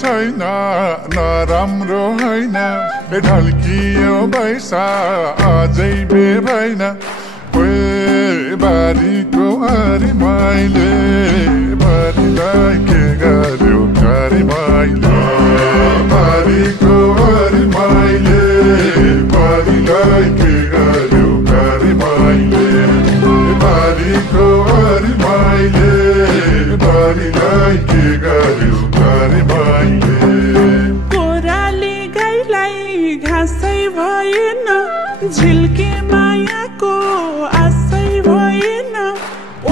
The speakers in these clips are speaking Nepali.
छैन नराम्रो होइन ढल्कियो बैसा अझै बे भएन बारीको हरि मैले बारीलाई के गर्यो घरि मैले बारीको हरि मैले बारीलाई के गर्यो घरि मैले बारीको हरि मैले बारीलाई के गर्यो घरि मैले कोराले गाईलाई घाँसै भएन झिल्के मायाको आशै भएन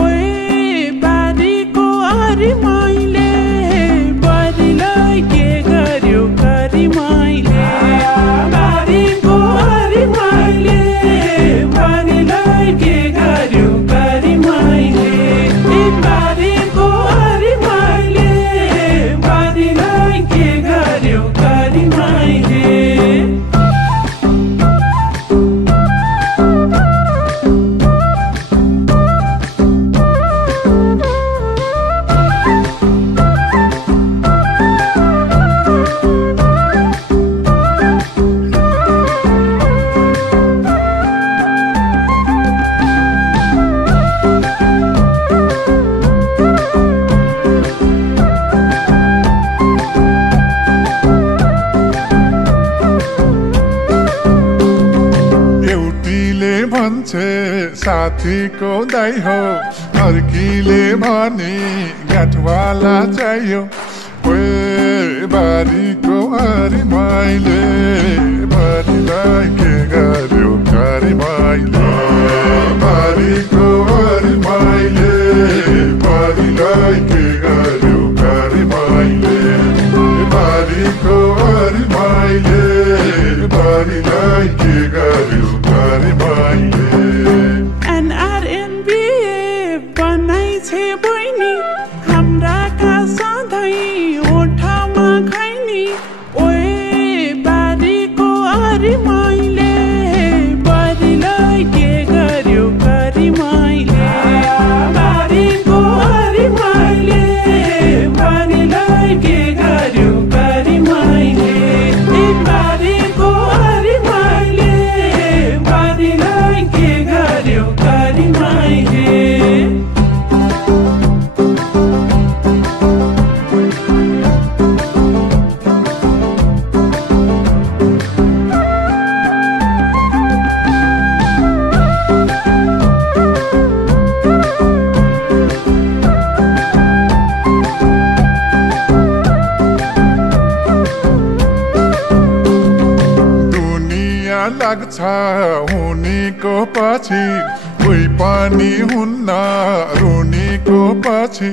ओए बारीको हरि मैले बारीलाई के गर्यो घरि मैले बारीको हरि मैले बारीलाई के गर्यो घरि मैले बारीको हरि मैले बारीलाई के गर्यो घरि मैले साथीको दाइ हो अर्कीले भने गाँठवाला चाहियो बारीको हरि मैले बारीलाई के गर्यो घरि मैले बारीको हरि मैले बारीलाई के गर्यो घरि मैले बारीको हरि मैले बारीलाई के गर्यो घरि मैले लाग्छ हुनेको पछि कोही पनि हुन्न रुनेको पछि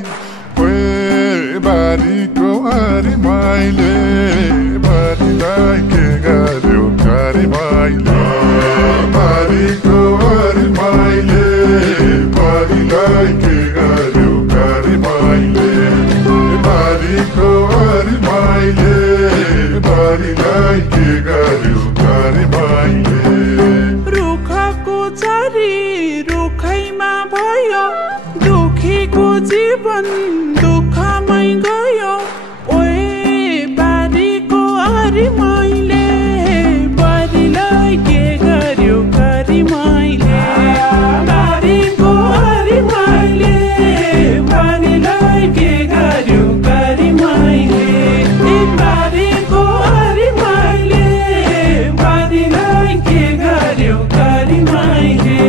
बारीको हरि मैले बारीलाई के गर्यो घरि मैले बारीको हरि मैले बारीलाई के गर्यो घरि मैले बारीको हरि मैले बारीलाई के गर्यो घरि मैले रुखको चरी रुखैमा भयो दुखीको जीवन दुःखमै गयो ओए बारीको हरि मैले बारीलाई के गर्यो घरि मैले बारीको हरि मैले बारीलाई के गर्यो घरि मैले बारीको हरि मैले बारीलाई के गर्यो घरि मैले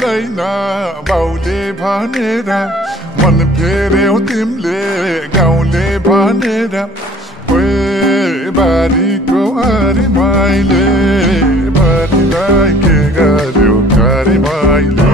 गएन बाउले भनेर मन फेर्यौ तिमीले गाउँले भनेर बारीको हरि मैले बारीलाई के गर्यो घरि मैले